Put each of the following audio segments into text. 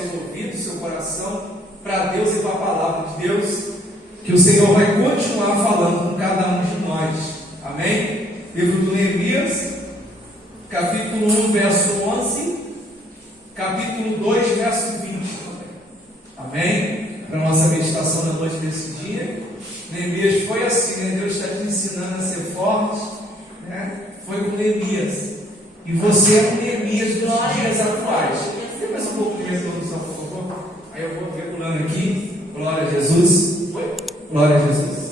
seus ouvidos, seu coração para Deus e para a palavra de Deus, que o Senhor vai continuar falando com cada um de nós. Amém? Livro do Neemias, capítulo 1, verso 11, capítulo 2, verso 20 também. Amém? Para a nossa meditação da noite desse dia. Neemias foi assim, né? Deus está te ensinando a ser forte, né? Foi com Neemias. E você é um Neemias dos dias atuais. Tem mais um pouco de resolução, por favor? Aí eu vou regulando aqui. Glória a Jesus. Glória a Jesus.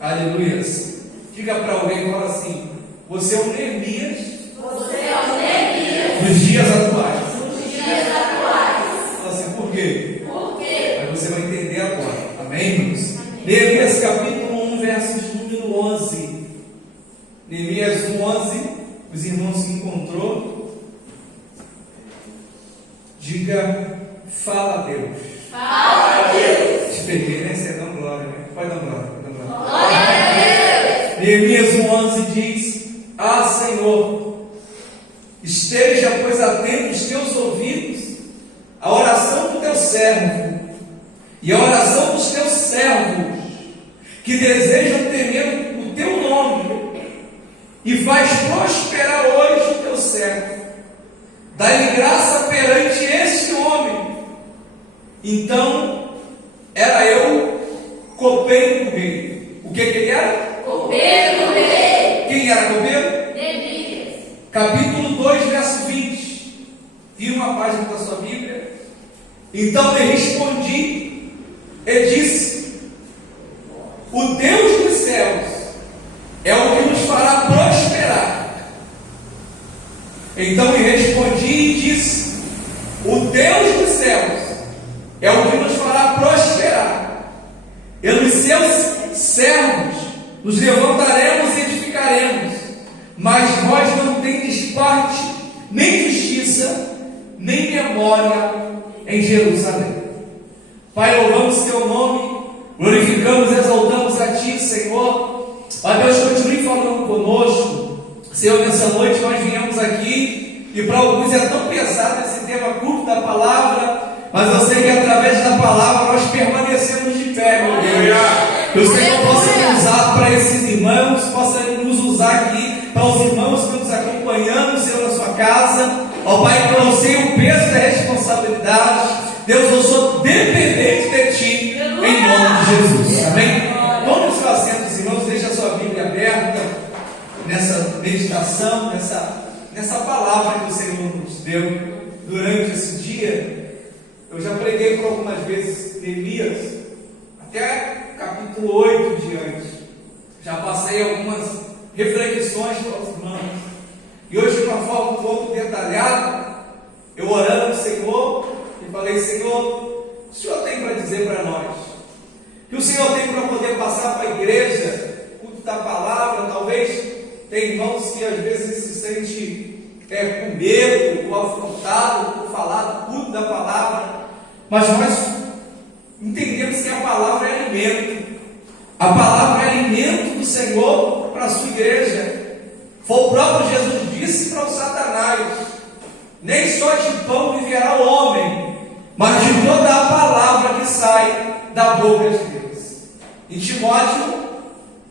Aleluias. Diga para alguém e fala assim: você é um Neemias. Você é um Neemias dos dias atuais. Dos dias atuais. Fala assim, por quê? Por quê? Aí você vai entender agora. Amém, irmãos? Neemias capítulo 1, versos número 11. Neemias 1, 11. Os irmãos se encontrou. Diga, fala a Deus. Fala a Deus. Te peguei, né? Você dá glória, né? Pode dar glória. Glória a Deus. Neemias 1,11 diz: ah, Senhor, esteja, pois, atento os teus ouvidos à oração do teu servo e à oração dos teus servos que desejam temer o teu nome, e faz prosperar hoje o teu servo. Dá-lhe graça perante este homem. Então era eu copeiro do rei. O que ele era? Copeiro do rei. Quem era copeiro? Neemias. Capítulo 2, verso 20. Vi uma página da sua Bíblia. Então lhe respondi e disse: o Deus dos céus é o que nos fará prosperar. Então lhe respondi e disse: o Deus dos céus é o que nos fará prosperar. E nos seus servos nos levantaremos e edificaremos. Mas vós não tendes parte, nem justiça, nem memória em Jerusalém. Pai, louvamos teu nome, glorificamos e exaltamos a ti, Senhor. Ó Deus, continue falando conosco. Senhor, nessa noite nós viemos aqui, e para alguns é tão pesado esse tema curto da palavra, mas eu sei que através da palavra nós permanecemos de pé, meu Deus. Que o Senhor possa nos usar para esses irmãos, possa nos usar aqui para os irmãos que nos acompanham, Senhor, na sua casa. Ó Pai, que eu não sei o peso da responsabilidade. Deus, eu sou dependente de Ti, em nome de Jesus. Amém? Tome os seus assentos, irmãos, deixe a sua Bíblia aberta nessa meditação, nessa palavra que o Senhor nos deu durante esse dia. Eu já preguei por algumas vezes Neemias, até capítulo 8 diante. Já passei algumas reflexões para os irmãos. E hoje, de uma forma um pouco detalhada, eu orando ao Senhor e falei: Senhor, o Senhor tem para dizer para nós? Que o Senhor tem para poder passar para a igreja, culto da palavra? Talvez tem irmãos que às vezes se sentem com medo ou afrontado por falar do culto da palavra, mas nós entendemos que a palavra é alimento. A palavra é alimento do Senhor para a sua igreja. Foi o próprio Jesus disse para o Satanás: nem só de pão viverá o homem, mas de toda a palavra que sai da boca de Deus. Em Timóteo,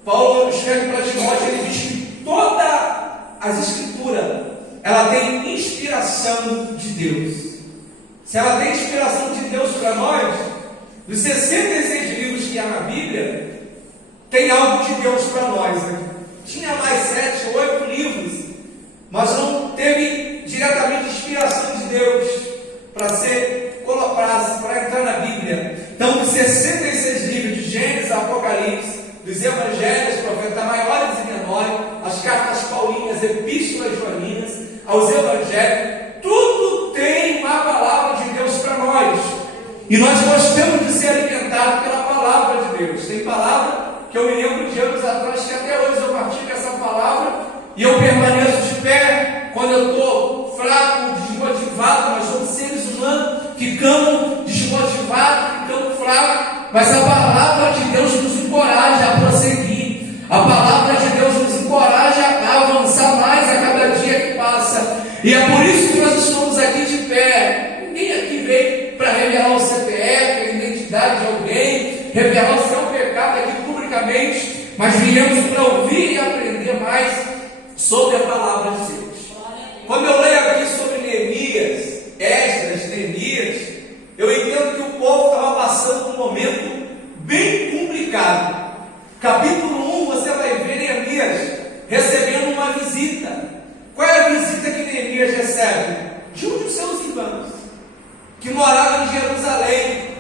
Paulo escreve para Timóteo, ele diz que toda as escrituras, ela tem inspiração de Deus. Se ela tem inspiração de Deus para nós, dos 66 livros que há na Bíblia, tem algo de Deus para nós, né? Tinha mais 7, 8 livros, mas não teve diretamente inspiração de Deus para ser colocado, para entrar na Bíblia. Então, dos 66 livros de Gênesis, Apocalipse, dos Evangelhos, profetas maiores e menores, as cartas paulinas, epístolas joaninas, aos Evangelhos, tudo tem uma palavra de Deus para nós. E nós gostamos de ser alimentados pela palavra de Deus. Tem palavra que eu me lembro de anos atrás, que até hoje eu partilho essa palavra, e eu permaneço de pé quando eu estou fraco, desmotivado. Nós somos seres humanos, ficamos desmotivados, ficamos fracos, mas a palavra de Deus nos encoraja a prosseguir. A palavra de Deus nos encoraja a avançar mais a cada dia que passa. E é por isso que nós estamos aqui de pé. Ninguém aqui veio para mas viemos para ouvir e aprender mais sobre a palavra de Deus. Quando eu leio aqui sobre Neemias, Esdras, Neemias, eu entendo que o povo estava passando por um momento bem complicado. Capítulo 1, você vai ver Neemias recebendo uma visita. Qual é a visita que Neemias recebe? De um dos seus irmãos, que morava em Jerusalém.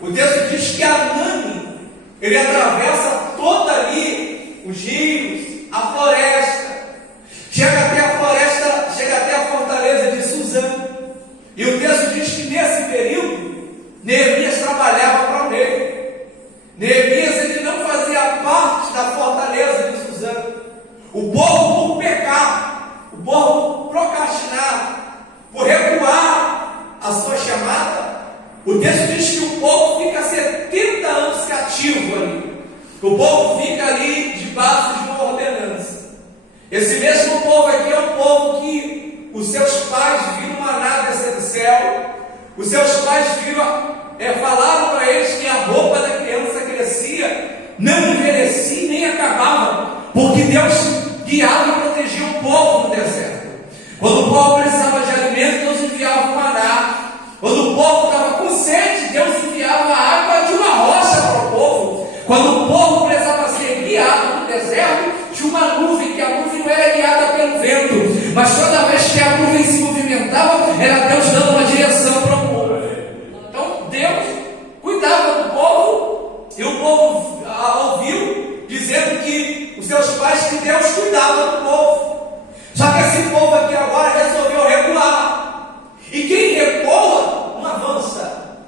O texto diz que Anani, ele atravessa toda ali, os rios, a floresta, chega até a floresta, chega até a fortaleza de Suzã. E o texto diz que nesse período, Neemias trabalhava para o rei. Neemias, ele não fazia parte da fortaleza de Suzã. O povo, por pecar, o povo por procrastinar, por recuar a sua chamada, o texto diz que o povo fica 70 anos cativo ali. O povo fica ali debaixo de uma ordenança. Esse mesmo povo aqui é o povo que os seus pais viram maná descer do céu. Os seus pais falaram para eles que a roupa da criança crescia, não envelhecia nem acabava, porque Deus guiava e protegia o povo no deserto. Quando o povo precisava de alimento, Deus enviava o maná. Quando o povo estava com sede, Deus enviava a água de uma rocha para o povo. Quando o povo precisava ser guiado no deserto, tinha uma nuvem, que a nuvem não era guiada pelo vento, mas toda vez que a nuvem se movimentava, era Deus dando uma direção para o povo. Então Deus cuidava do povo, e o povo ouviu dizendo que os seus pais, que Deus cuidava do povo. Só que esse povo aqui agora resolveu recuar. E quem recua não avança.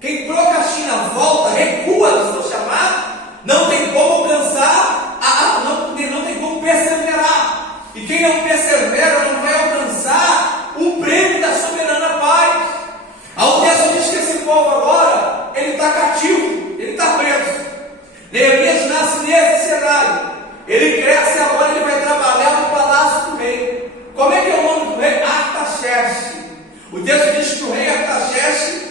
Quem procrastina volta, recua do seu chamado, não tem como alcançar, não tem como perseverar. E quem não persevera não vai alcançar o prêmio da soberana paz. O texto diz que esse povo agora, ele está cativo, ele está preso. Neemias nasce nesse cenário. Ele cresce agora, ele vai trabalhar no palácio do rei. Como é que é o nome do rei? Artaxerxes. O texto diz que o rei Artaxerxes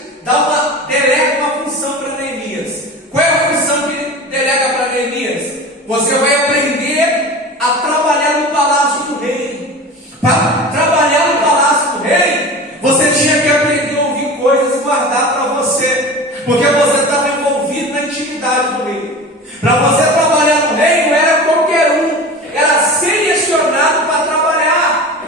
delega uma função para Neemias. Qual é a função que ele delega para Neemias? Você vai aprender a trabalhar no palácio do rei. Para trabalhar no palácio do rei, você tinha que aprender a ouvir coisas e guardar para você, porque você estava envolvido na intimidade do rei. Para você trabalhar no rei, não era qualquer um, era selecionado para trabalhar.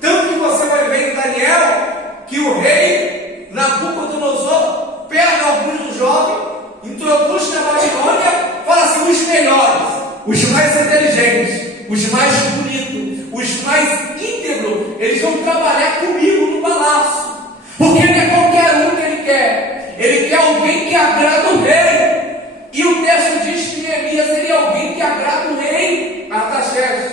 Tanto que você vai ver em Daniel que o rei Nabucodonosor pega alguns dos jovens, introduz na Babilônia, fala assim: os melhores, os mais inteligentes, os mais bonitos, os mais íntegros, eles vão trabalhar comigo no palácio, porque não é qualquer um que ele quer alguém que agrada o rei. E o texto diz que Neemias seria alguém que agrada o rei Artaxerxes.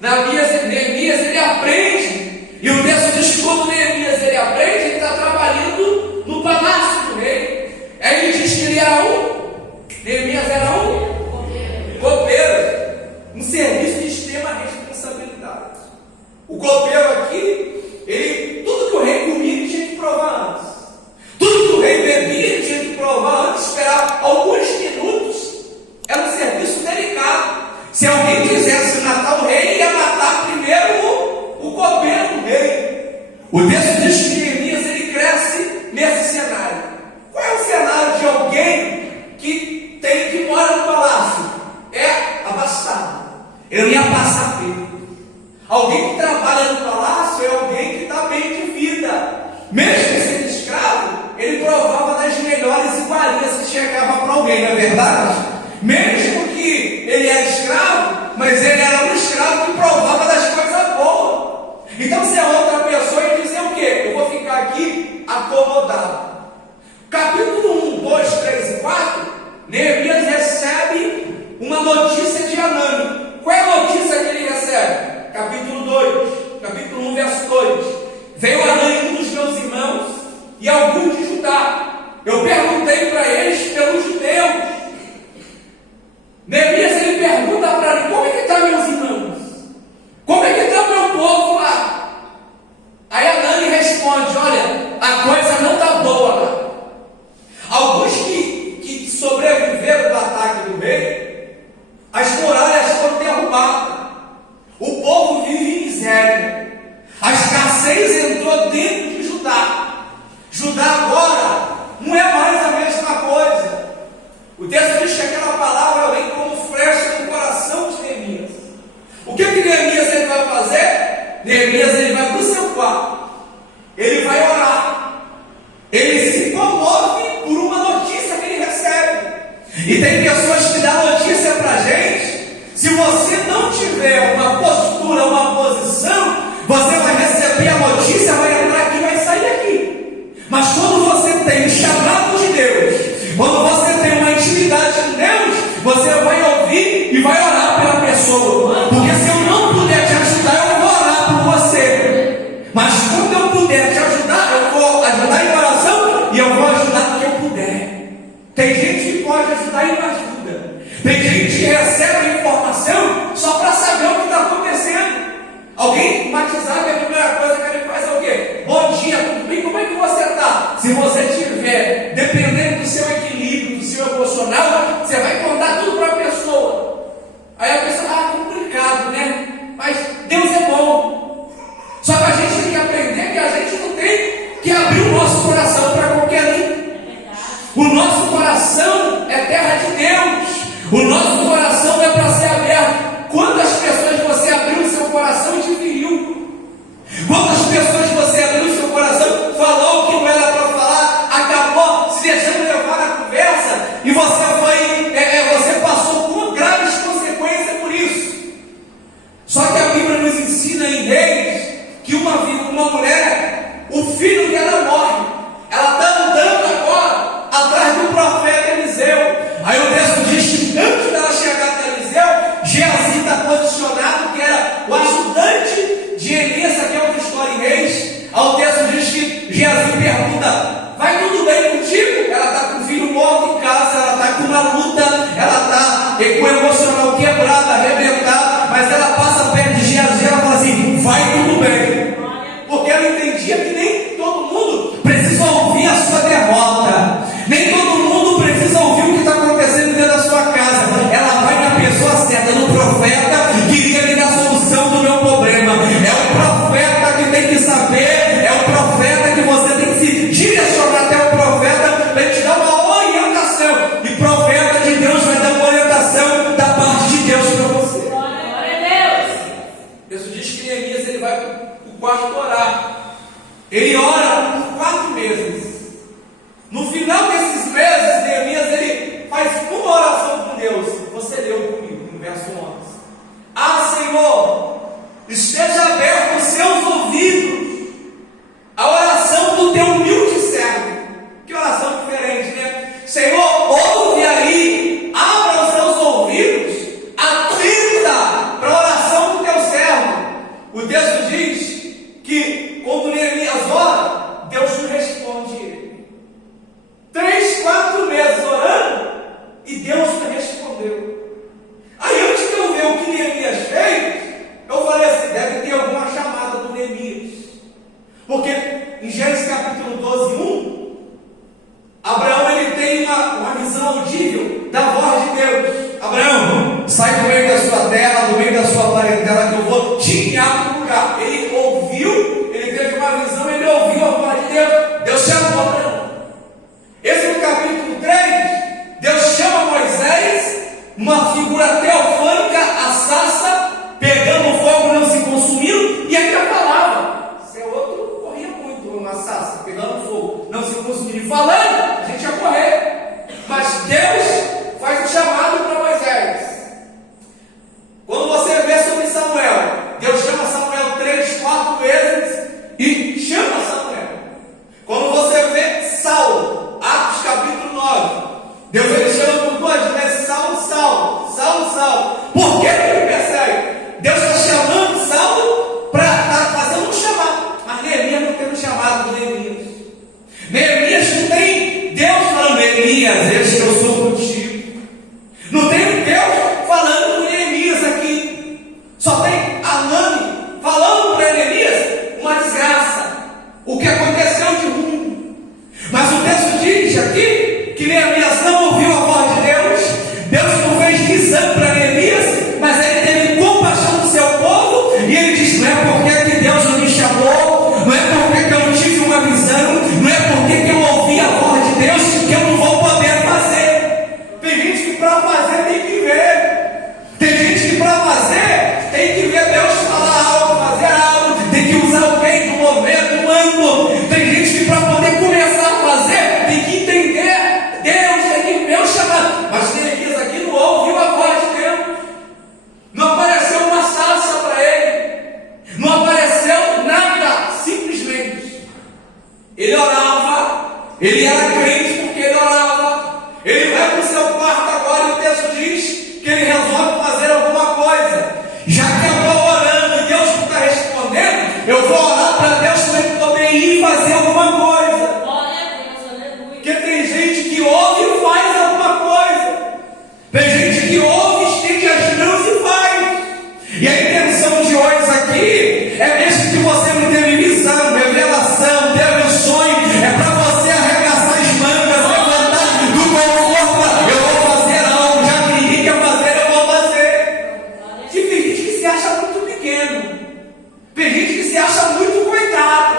Neemias ele aprende, e o texto diz que quando Neemias ele aprende, ele está trabalhando no palácio do rei. Aí ele diz que ele era Neemias era copeiro, um serviço de extrema responsabilidade. O copeiro aqui, tudo que o rei comia, ele tinha que provar antes. Tudo que o rei bebia, ele tinha que provar antes, esperar alguns minutos. Era um serviço delicado. Se alguém quisesse matar o rei, ia matar primeiro o copeiro do rei. O texto diz que Neemias ele cresce nesse cenário. Qual é o cenário de alguém que mora no palácio? É abastado. Ele ia passar perto. Alguém que trabalha no palácio é alguém que está bem de vida. Mesmo que sendo escravo, ele provava das melhores iguarias que chegava para alguém, não é verdade? Mesmo que ele era escravo, mas ele era um escravo que provava das coisas boas. Então, se é outra pessoa, ele dizer o quê? Eu vou ficar aqui acomodado. Capítulo 1, 2, 3 e 4, Neemias recebe uma notícia de Anani. Qual é a notícia que ele recebe? Capítulo 1, verso 2. Veio Anani, um dos meus irmãos, e alguns de Judá. Eu perguntei para eles pelos judeus. Neemias ele pergunta para mim: como é que está meus irmãos? Como é que está o meu povo lá? Aí Anani responde: olha, a coisa não está boa lá. Alguns que sobreviveram do ataque do rei, ele se comove por uma notícia que ele recebe. E tem pessoas que dão notícia para a gente. Se você não tiver uma postura, uma posição, você vai receber a notícia, vai entrar aqui e vai sair daqui. Mas quando você tem o chamado de Deus, quando você tem uma intimidade com Deus, você vai ouvir e vai orar pela pessoa. Porque se eu não puder te ajudar, eu vou orar por você. Mas quando eu puder te ajudar, eu vou ajudar em oração e eu vou ajudar no que eu puder. Tem gente que pode ajudar e não ajuda. Tem gente que recebe informação só para saber o que está acontecendo. Alguém batizado, a primeira coisa que ele faz é o quê? Bom dia, tudo bem? Como é que você está? Se você tiver, dependendo do seu equilíbrio, do seu emocional, você vai contar tudo para a pessoa. Aí a pessoa, complicado, né? Mas Deus é bom. Só que a gente tem que aprender que a gente não tem que abrir o nosso coração para qualquer um. O nosso coração é terra de Deus. O nosso coração é para ser aberto. Quantas pessoas você abriu o seu coração e te feriu? Quantas pessoas você abriu o seu coração, falou o que não era para falar, acabou se deixando levar na conversa e você passou por graves consequências por isso? Só que a Bíblia nos ensina em Reis que uma mulher, o filho dela morre. Ela está andando agora atrás do profeta Eliseu. Aí o texto diz que antes dela chegar até Eliseu, Geazi está posicionado, que era o ajudante de Elias, aqui é outra história em Reis. Aí o texto diz que Geazi pergunta: vai tudo bem contigo? Ela está com o filho morto em casa, ela está com uma luta, ela está com o emocional quebrado, arrebentado, mas ela passa perto de Geazi e ela fala assim: vai tudo bem. Porque ela entendia que nem todo mundo precisa ouvir a sua derrota, nem todo mundo precisa ouvir o que está acontecendo dentro da sua casa. Ela vai na pessoa certa, no profeta que iria me dar a solução do meu problema. É o profeta que tem que saber, é o profeta que você tem que se direcionar até o profeta para ele te dar uma orientação. E profeta de Deus vai dar uma orientação da parte de Deus para você. Glória a Deus. Isso diz que Neemias ele vai para o quarto orar. Ele ora por 4 meses. No final desses meses, Neemias ele faz uma oração com Deus. Você leu comigo no verso 11. Senhor, esteja aberto os seus ouvidos a oração do teu humilde servo. Que oração diferente, né? Senhor, ouve aí, abra os seus ouvidos, atenta para a oração do teu servo. O texto diz que quando Neemias ora, Deus lhe responde ele. 3, 4 meses orando e Deus lhe respondeu. Aí antes de eu ver o que Neemias fez, eu falei assim: deve ter alguma chamada do Neemias. Porque em Gênesis capítulo 12, 1, Abraão ele tem uma visão audível da voz de Deus. Abraão, sai do meio da sua terra, do meio da sua parentela, que eu vou te guiar para o lugar. Ele ouviu, ele teve uma visão, ele ouviu a voz de Deus. Deus chamou Abraão. Esse no capítulo 3, Deus chama Moisés, uma figura teofânica, a sarça, pegando fogo, não se consumindo, e ainda falava. Se é outro, corria muito, uma sarça, pegando fogo, não se consumindo, e falando, a gente ia correr. Mas Deus faz o chamado para Moisés. Quando você vê sobre Samuel, Deus chama Samuel 3, 4 vezes e chama Samuel. Quando você vê Saulo, Atos capítulo 9, Deus ele chama por 2 vezes: Saulo, Saulo, Saulo, Saulo. Por que ele persegue? Deus está chamando Saulo para estar fazendo um chamado. Mas Neemias não tem um chamado de Neemias. Neemias não tem Deus falando: Neemias, eis que eu sou contigo. Não tem Deus falando com Neemias aqui. Só tem Anani falando para Neemias uma desgraça, o que aconteceu de ruim. Mas o texto diz aqui que Neemias não ouviu a voz de Deus. Deus não fez visão para Neemias, mas ele teve compaixão do seu povo. E ele diz: não é porque que Deus não me chamou, não é porque que eu não tive uma visão, não é porque que eu ouvi a voz de Deus que eu não vou poder fazer. Tem gente que para fazer tem que ver. Tem gente que para fazer tem que ver Deus falar algo, fazer algo, tem que usar alguém do movimento, um ângulo. Tem gente que para poder começar a fazer era crente porque ele orava. Ele vai para o seu quarto agora e o texto diz que ele resolve fazer alguma coisa. Já que eu estou orando e Deus não está respondendo, eu vou orar para Deus também ir fazer alguma coisa. Glória a Deus, aleluia. Porque tem gente que ouve e faz alguma coisa. Tem gente que ouve, estende as mãos e faz. E a intenção de hoje aqui é mesmo que você não teve visão, revelação, teve um sonho, é para você arregaçar as mangas, levantar do conforto. Eu vou fazer algo, já que ninguém quer fazer, eu vou fazer. E tem gente que se acha muito pequeno, tem gente que se acha muito coitado.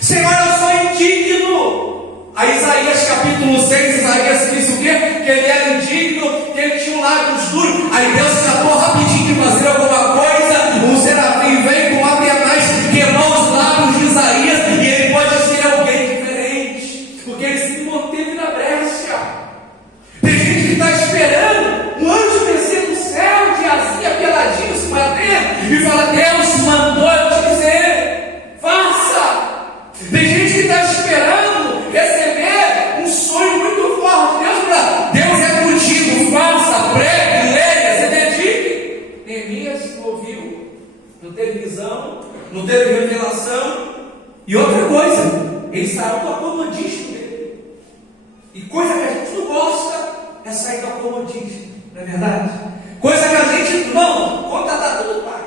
Senhor, eu sou indigno. A Isaías capítulo 6, Isaías diz o quê? Que ele era indigno, que ele tinha lábios duros. Aí Deus tratou rapidinho de fazer alguma coisa. Um serafim vem com Atenaz, quebrou os lábios de Isaías, e ele pode ser alguém diferente, porque ele se manteve na brecha. Tem gente que está esperando um anjo descer do céu, de asinha peladinho, se batendo, e fala: Deus mandou eu te dizer, faça. Tem gente que está esperando receber um sonho muito forte. Deus é contigo, faça, pregue, leia, se dedique. Neemias não ouviu, não teve visão, não teve revelação. E outra coisa, ele saiu do acomodismo dele. E coisa que a gente não gosta é sair do acomodismo, não é verdade? Coisa que a gente não, conta está tudo pago.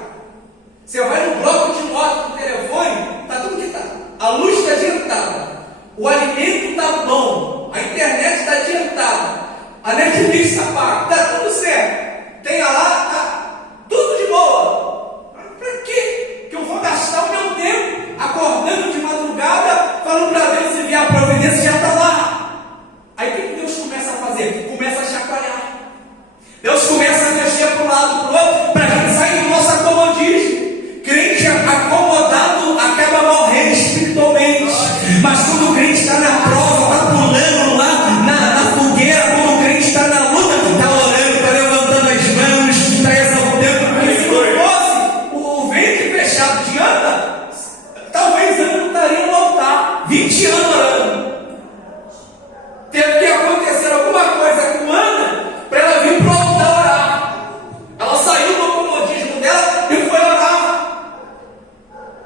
Você vai no bloco de nota do telefone, está tudo quitado. A luz está adiantada, o alimento está bom, a internet está adiantada, a Netflix está paga, está tudo certo. Tem lá, está tudo de boa. Para quê? Que eu vou gastar o meu tempo acordando de madrugada, falando para Deus enviar a providência, já está lá. Aí o que Deus começa a fazer? Começa a chacoalhar. Deus começa a mexer para um lado, para o outro, para a gente sair do nosso acomodismo. Crente acomodado acaba morrendo espiritualmente. Mas quando o crente está na prova, está pulando lá na fogueira, quando o crente está na luta, está orando, está levantando as mãos, está exaltando. Porque se não fosse o ventre fechado de Ana, talvez Ana não estaria no altar 20 anos orando. Teve que acontecer alguma coisa com Ana para ela vir para o altar orar. Ela saiu do acomodismo dela e foi orar.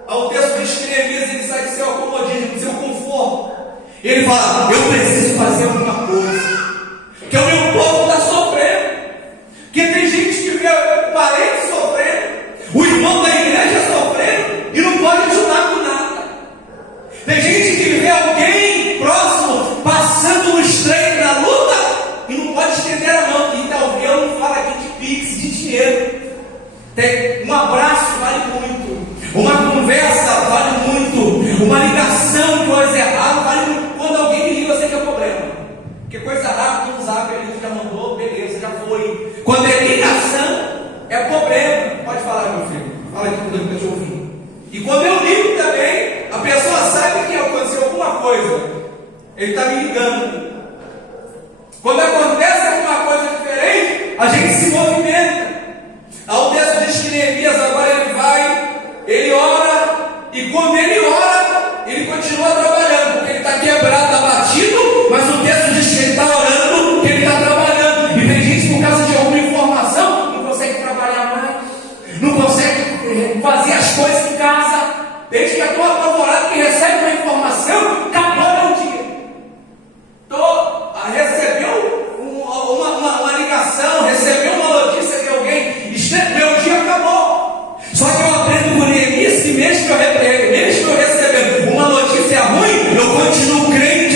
Ao texto diz que Neemias, ele sai do seu acomodismo, do seu conforto. Ele fala: eu preciso fazer alguma coisa, que o meu povo está sofrendo. Porque tem gente que vê o parente sofrendo, o irmão da igreja sofrendo, e não pode ajudar com nada. Tem gente que vê alguém próximo passando no estreito na luta e não pode estender a mão. E talvez eu não falo aqui de pix, de dinheiro. Tem um abraço vale muito, uma conversa vale muito, uma ligação, coisa errada vale muito. Quando alguém me liga, eu sei que é problema, porque coisa rápida no zap ele já mandou, beleza, já foi. Quando é ligação, é problema. Pode falar, meu filho, fala aqui que eu estou te ouvindo. E quando eu ligo também, a pessoa sabe que aconteceu alguma coisa, ele está me ligando. Quando acontece alguma coisa diferente, a gente se movimenta. Ao texto diz que Neemias agora ele vai, ele ora, e quando ele ora, ele continua trabalhando, porque ele está quebrado, está batido, mas o texto diz que ele está orando, que ele está trabalhando. E tem gente, por causa de alguma informação, não consegue trabalhar mais, não consegue fazer as coisas em casa. Desde que eu estou apavorado que recebe uma informação, acabou meu dia. Recebeu uma ligação, recebeu uma notícia de alguém, meu dia acabou. Só que eu aprendo com Neemias que mesmo que eu recebendo uma notícia ruim, eu continuo crente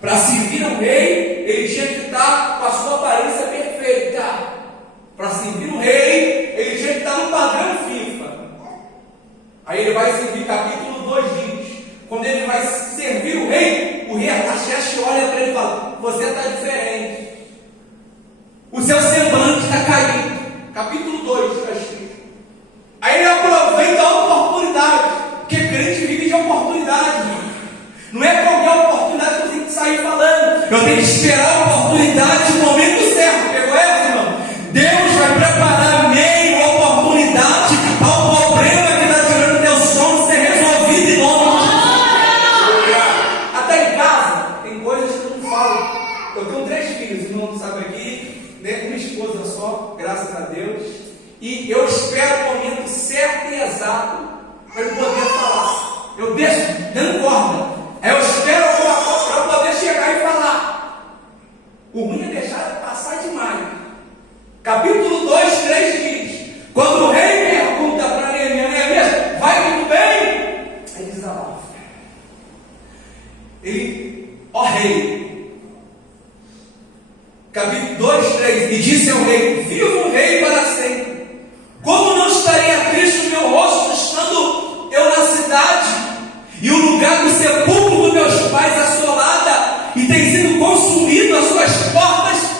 Para servir o rei, ele tinha que estar com a sua aparência perfeita. Para servir o rei, ele tinha que estar no padrão FIFA. Aí ele vai servir, capítulo 2 diz, quando ele vai servir o rei Artaxerxes olha para ele e fala: você está diferente. O seu semblante está caído. Capítulo 2 está escrito. Aí ele aproveita a oportunidade, porque crente vive de oportunidade, irmão. Não é qualquer oportunidade que eu tenho que sair falando. Eu tenho que esperar a oportunidade no momento certo. Pegou essa, irmão? Deus vai preparar meio, oportunidade ao problema que está tirando teu sono ser resolvido em nome de Jesus. Até em casa, tem coisas que eu não falo. Eu tenho 3 filhos, irmão, não sabe aqui, né? Uma esposa só, graças a Deus. E eu espero o momento certo e exato para eu poder falar. Eu deixo, dando corda. Aí eu espero alguma coisa para eu poder chegar e falar. O ruim é deixar passar demais. Capítulo 2, 3 diz: quando o rei pergunta para Neemias, vai tudo bem? Aí desabafa. Ele, ó rei. Capítulo 2, 3: e disse ao rei: viva o rei para sempre. Como não estaria triste o meu rosto estando eu na cidade? E o lugar do sepulcro dos meus pais assolada, e tem sido consumido as suas portas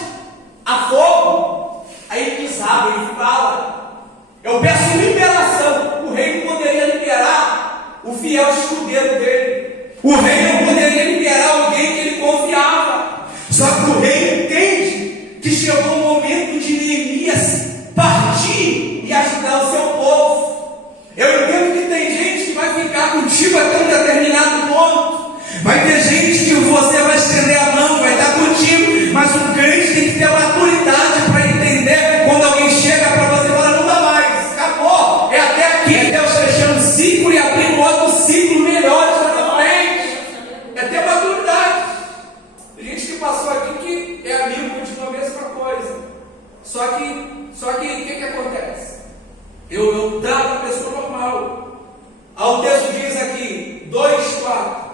a fogo. Aí ele desaba, ele fala: eu peço liberação. O rei não poderia liberar o fiel escudeiro dele. O rei não poderia liberar alguém que ele confiava. Só que o rei entende que chegou o momento de Neemias partir e ajudar o seu povo. Eu entendo que tem gente que vai ficar contigo até um determinado ponto. Vai ter gente que você vai estender a mão, vai estar contigo. Mas um crente tem que ter maturidade para entender quando alguém chega para você e fala: não dá mais, acabou, é até aqui. Deus fechando um ciclo e abrindo outro ciclo melhor na frente. É ter maturidade. Tem gente que passou aqui que é amigo, continua a mesma coisa. Só que o que acontece? Eu trato a pessoa normal. O texto diz aqui, 2:4.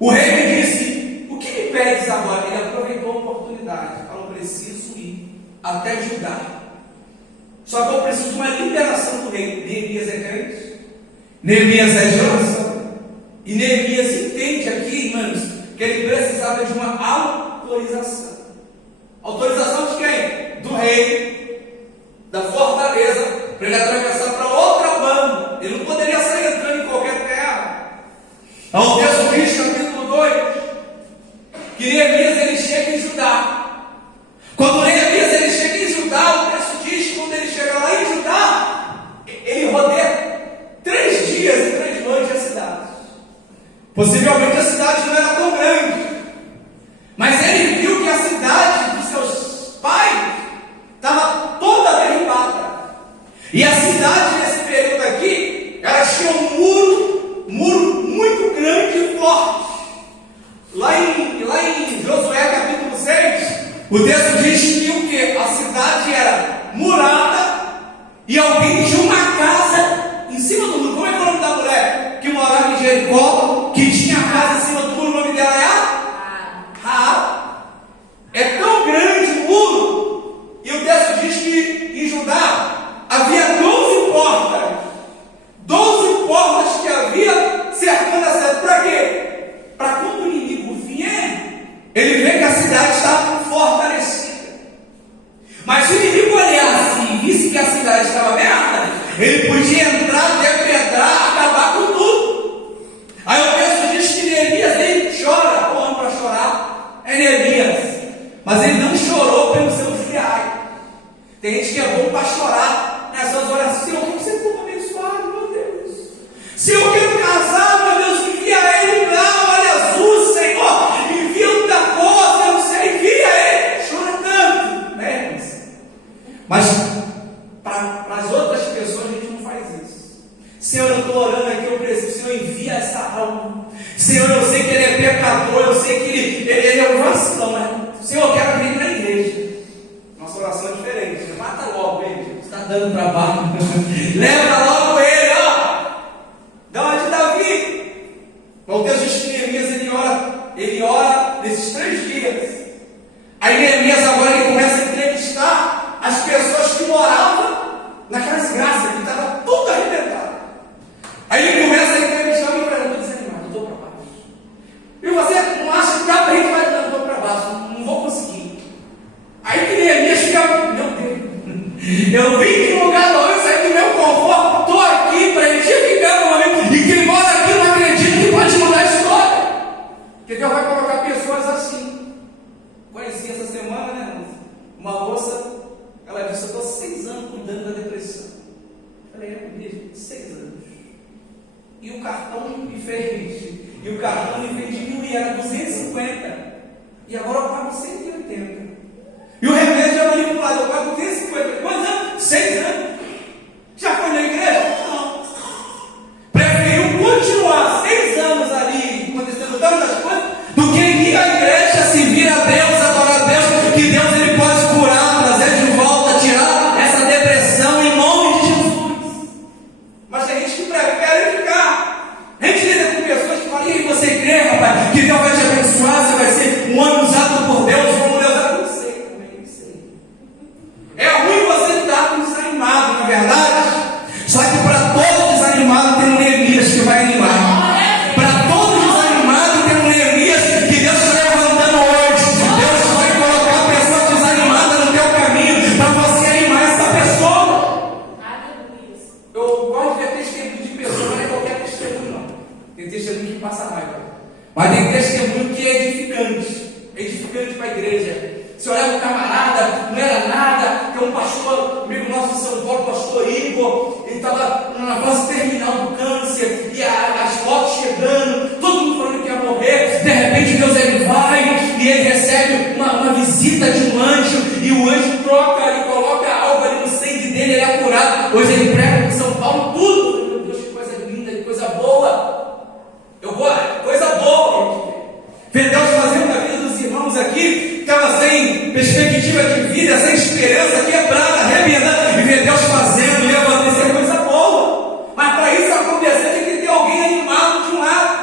O rei me disse: o que me pedes agora? Ele aproveitou a oportunidade. Falou: preciso ir até Judá. Só que eu preciso de uma liberação do rei. Neemias é crente? Neemias é de oração. E Neemias entende aqui, irmãos, que ele precisava de uma autorização. Autorização de quem? Do rei, da fortaleza, para ele atravessar para outra banda. Ele não poderia sair entrando em qualquer terra. O texto diz, capítulo 2, que Neemias ele chega em Judá. Quando Neemias ele chega em Judá, o texto diz que quando ele chega lá em Judá, ele rodeia 3 dias e 3 noites a cidade. Possivelmente a cidade não era tão grande, mas ele viu que a cidade dos seus pais estava toda derribada. E a cidade nesse período aqui, ela tinha um muro muito grande e forte. Lá em Josué capítulo 6, o texto diz que o que? A cidade era murada e alguém tinha uma casa em cima do muro. Como é que é o nome da mulher que morava em Jericó, que tinha a casa em cima do muro? O nome dela é Raab. É tão grande o muro, e o texto diz que em Judá havia 12 portas. 12 portas que havia cercando a cidade. Para quê? Para quando o inimigo vier, ele vê que a cidade está fortalecida. Mas se o inimigo olhasse e visse que a cidade estava aberta, ele podia entrar, depredar, acabar com tudo. Aí o texto diz que Neemias, ele chora. Porra, para chorar é Neemias. Mas ele não chorou pelos seus ideais. Tem gente que é bom para chorar nessas orações. Senhor, como você ficou abençoado, meu Deus. Se eu quero casar, meu Deus, envia ele lá, olha azul, Senhor. Envia outra coisa, eu não sei, envia ele. Chora tanto, né? Mas para as outras pessoas a gente não faz isso. Senhor, eu estou orando aqui, eu preciso. Senhor, envia essa alma. Senhor, eu sei que ele é pecador, eu sei que ele é um vacilão, mas Senhor, eu quero vir na igreja. Nossa oração é diferente. Mata logo ele. Está dando trabalho. Leva logo ele, ó. Da onde Davi? O texto diz que Neemias ele ora nesses cartão e fez. E o cartão em vez de 1.000 era 250. E agora eu pago 180. E o remédio é manipulado, eu pago 250. Quantos anos? 6 anos. Já foi na igreja? Não. Preferiu continuar 6 anos ali, acontecendo tantas coisas, do que ir à igreja, servir a Deus, adorar a Deus, que Deus ele pode curar, trazer de volta, tirar essa depressão em nome de Jesus. Mas tem gente que prefere ficar. A gente lida com pessoas que falam: e aí, você crê, rapaz, que Deus vai te abençoar, você vai ser um homem usado por Deus, como Deus é? Não sei também, não sei. É ruim você estar desanimado, não é verdade? Só que para todo desanimado tem um Neemias que vai animar. Para todo desanimado tem um Neemias que Deus está levantando hoje. Deus vai colocar a pessoa desanimada no teu caminho para você animar essa pessoa. Eu gosto de ver testemunho de pessoas, não é qualquer testemunho não. Tem testemunho que passa raiva, mas tem testemunho que é edificante para a igreja. Se olhar o camarada, não era nada, que é um pastor, amigo nosso de São Paulo, pastor Igor, ele estava na fase terminal do câncer, e as fotos chegando, todo mundo falando que ia morrer. De repente Deus ele vai, e ele recebe uma visita de um anjo, e o anjo troca e coloca algo ali no sangue dele, ele é curado. Hoje ele prega em São Paulo tudo. Meu Deus, que coisa linda, que coisa boa. Eu vou, coisa boa. Ver Deus fazendo na vida dos irmãos aqui, que estava sem perspectiva de vida, sem esperança, quebrada, arrebentando, e ver Deus fazendo, levantando, isso é coisa boa. Mas para isso acontecer, tem que ter alguém animado de um lado.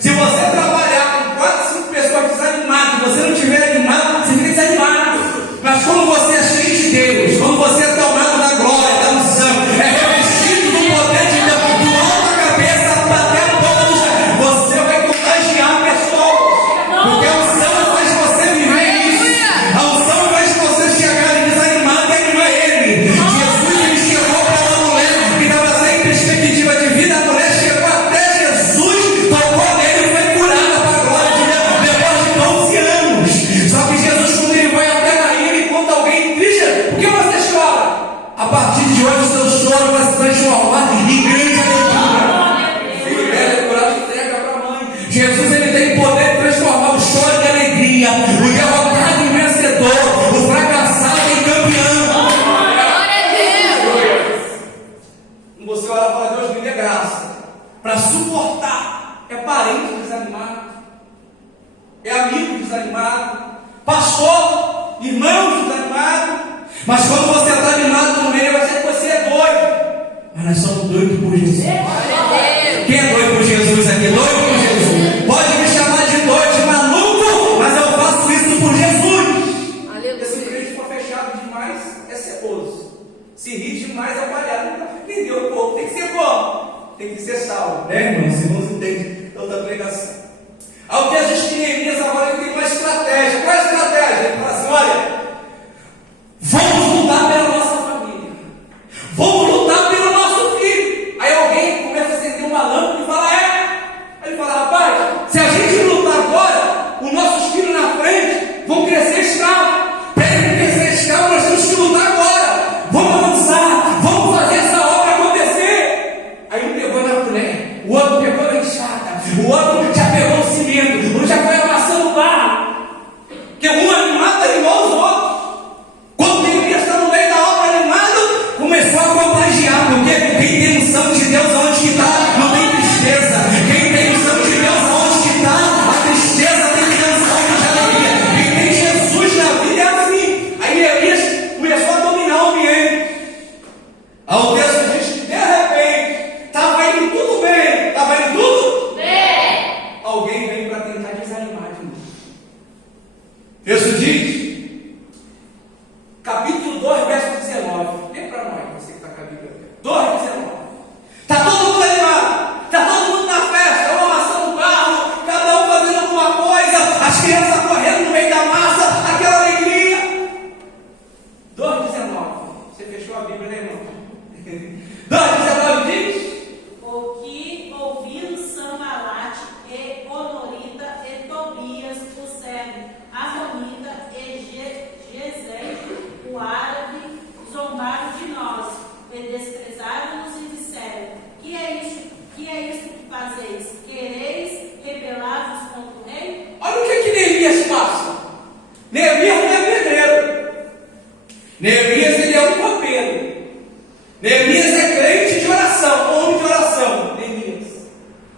Se você trabalhar com 4, 5 pessoas desanimadas, e você não estiver animado, você fica desanimado. Mas como você é cheio de Deus, como você é tomado da glória, da unção, é revestido do poder de Deus, do alto da cabeça até a ponta do chão, você vai contagiar a pessoa. Porque a unção faz você viver isso. A unção faz você chegar desanimado e animar ele. Jesus ele chegou para uma mulher que estava sem perspectiva de vida. A mulher chegou até Jesus, tocou nele e foi curada para a glória de Deus depois de 12 anos. Só que Jesus, quando ele vai até Maria, ele conta alguém triste: por que você chora? A partir de hoje o seu choro vai se transformar em grande alegria. Filho dela é curado, entrega para a mãe. Jesus ele tem poder de transformar o choro em alegria, o derrotado em vencedor, o fracassado em campeão. Você ora para Deus, me dê graça para suportar. É parente desanimado, é amigo desanimado, pastor, irmão desanimado. Mas quando você está animado no meio, vai ser que você é doido. Mas nós somos doidos por Jesus. Quem é doido por Jesus aqui? Doido por Jesus. Pode me chamar de doido, de maluco, mas eu faço isso por Jesus. Porque se o crente for fechado demais, é ceboso. Se rir demais, é palhado. Entendeu, povo? Tem que ser como? Tem que ser salvo, né, irmãos? Os irmãos entendem tanta pregação. Ao texto de Neemias, agora ele tem uma estratégia. Qual é a estratégia? Ele fala assim: olha, vamos lutar pela nossa família, vamos lutar pelo nosso filho. Aí alguém começa a acender uma lâmpada e fala: Aí ele fala: rapaz, se a gente lutar agora, os nossos filhos na frente vão crescer escravos. Para eles crescer escravos, nós temos que lutar agora. Vamos avançar, vamos fazer essa obra acontecer. Aí um pegou na colher, o outro pegou na enxada, o outro já pegou o cimento, um já foi amassando o barro. Porque um animado animou os outros. Quando tem que estar no meio da obra animado, começou a contagiar. Porque quem tem unção de Deus onde que está, não tem tristeza. Quem tem unção de Deus onde que está, a tristeza tem unção de alegria. Quem tem Jesus na vida é assim. Aí Elias começou a dominar o ambiente. Aí o texto diz que de repente estava indo tudo bem. Estava indo tudo bem. Alguém veio para tentar desanimar de novo. O texto diz, capítulo 2, verso 19. Vem para nós, você que está com a Bíblia. 2, 19. Está todo mundo animado. Está todo mundo na festa. Um amassando barro. Cada um fazendo alguma coisa. As crianças correndo no meio da massa. Aquela alegria. 2, 19. Você fechou a Bíblia, né, irmão? 2, 19 diz: Porque ouvindo Sanbalate e Horonita e Tobias, o servo Amonita e Neemias passa? Neemias não é pedreiro. Neemias ele é um copeiro. Neemias é crente de oração, homem de oração. Neemias.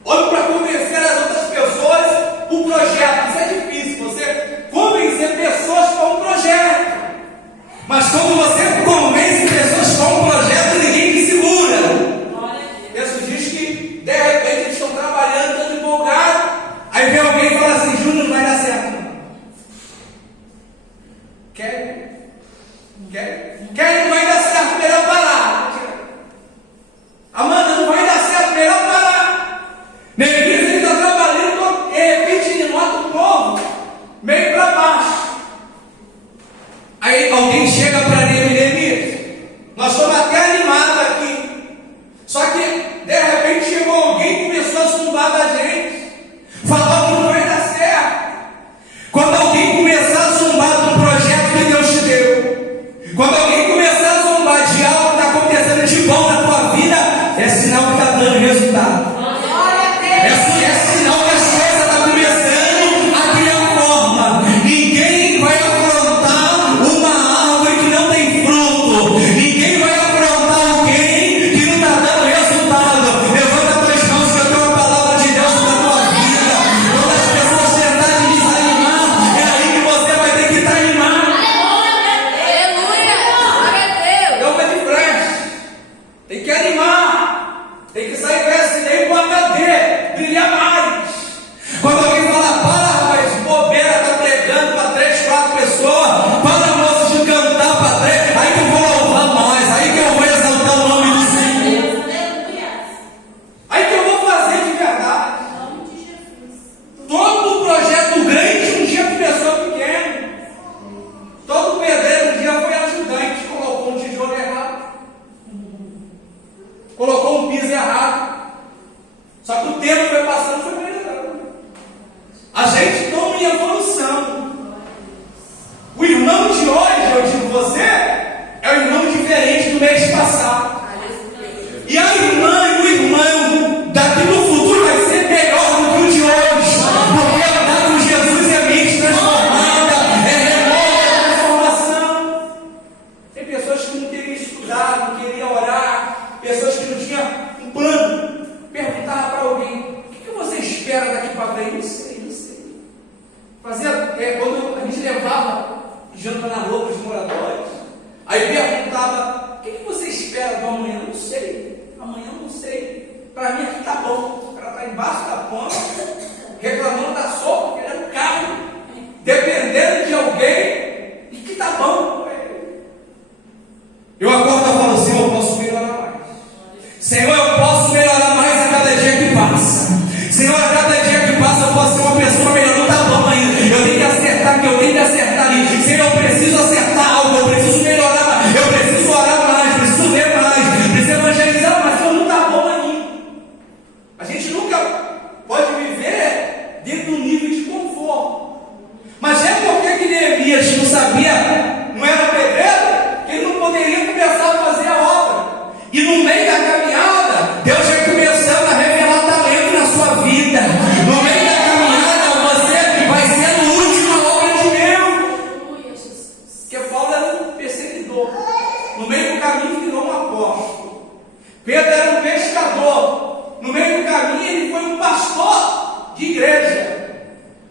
Homem para convencer as outras pessoas o projeto. Isso é difícil, você convencer pessoas com um projeto. Mas quando você convence pessoas com um projeto, ninguém te segura. Isso diz que de repente eles estão trabalhando, estão empolgados. Aí vem alguém e fala assim: Júnior, não vai dar certo não. Quer? Não vai dar certo, melhor parar. Amanda, não vai dar certo, melhor parar. Neemias ele está trabalhando, de repente ele nota o povo meio para baixo. Aí alguém chega para Neemias: nós estamos até animados aqui. Só que de repente chegou alguém e começou a zombar da gente, falou que não vai dar certo. Quando alguém começar a zombar do projeto que Deus te deu, quando alguém começar a zombar de algo que está acontecendo de bom na tua vida, é sinal que está dando resultado. É sinal que as coisas estão começando a criar forma. Ninguém vai afrontar uma árvore que não tem fruto. Ninguém vai afrontar alguém que não está dando resultado. Levanta tuas mãos que eu tenho a palavra de Deus para a tua vida. Quando as pessoas tentarem desanimar, é aí que você vai ter que estar animado. Então vai de frente. Tem que animar. Tem que sair nem com HD, brilhar mais. Quando alguém fala: para, rapaz, bobeira, está pregando para 3, 4 pessoas. Para, moço, de cantar para 3. Aí que eu vou louvar mais. Aí que eu vou exaltar o nome do Senhor. Aí que eu vou fazer de verdade. Todo projeto grande um dia começou pequeno. Todo pedreiro um dia foi ajudante. Colocou um tijolo errado. Colocou um piso errado. Só que o tempo foi passando, foi melhorando. A gente toma em evolução. O irmão de hoje, eu digo você, é o irmão diferente do mês passado. E a irmã e o irmão daqui no futuro vai ser melhor do que o de hoje. Porque andar com Jesus é mente transformada, é transformação. Tem pessoas que não queriam estudar, não queriam orar, pessoas que não tinham um plano. Perguntava para alguém: o que você espera daqui para frente? Não sei. Fazia, quando a gente levava janta na rua para os moradores, aí perguntava: o que você espera do amanhã? Não sei. Amanhã não sei. Para mim aqui está bom. O cara está embaixo da ponta, reclamando da sopa, querendo carne, dependendo de alguém, e que está bom. Eu acordo e falo: Senhor, eu posso melhorar mais. Senhor, eu posso melhorar mais a cada dia que passa. Senhor, a cada dia que passa eu posso ser uma pessoa melhor. Não está bom ainda. Eu tenho que acertar aqui, eu tenho que acertar ali. Senhor, eu preciso acertar algo, eu preciso melhorar mais, eu preciso orar mais, preciso ler mais, preciso evangelizar, mas Senhor, não está bom ainda. A gente nunca pode viver dentro de um nível de conforto. Mas é porque que Neemias não sabia, não era pedreiro, que ele não poderia começar a fazer a obra. E no meio da caminhada, Deus vai começando a revelar talento na sua vida. No meio da caminhada, você vai sendo o último obra de Deus. Porque Paulo era um perseguidor. No meio do caminho, virou um apóstolo. Pedro era um pescador. No meio do caminho, ele foi um pastor de igreja.